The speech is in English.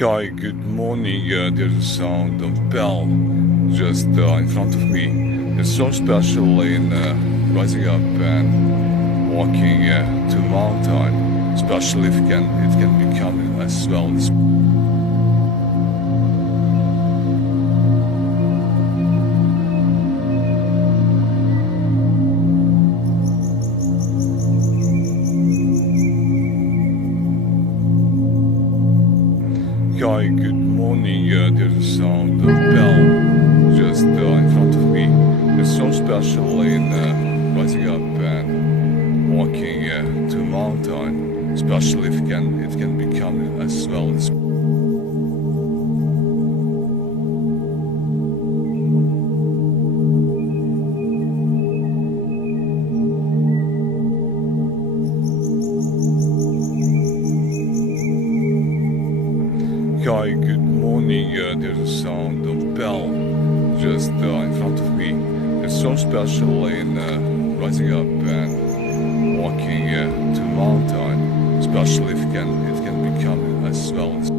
Hi, good morning. There's a sound of bell just in front of me. It's so special in rising up and walking to mountain, especially if it can become as well. Hi, good morning. There's a sound of bell just in front of me. It's so special in rising up and walking to mountain, especially if it can become as well. Hi, good morning. There's a sound of bell just in front of me. It's so special in rising up and walking to mountain, especially if it can become as well.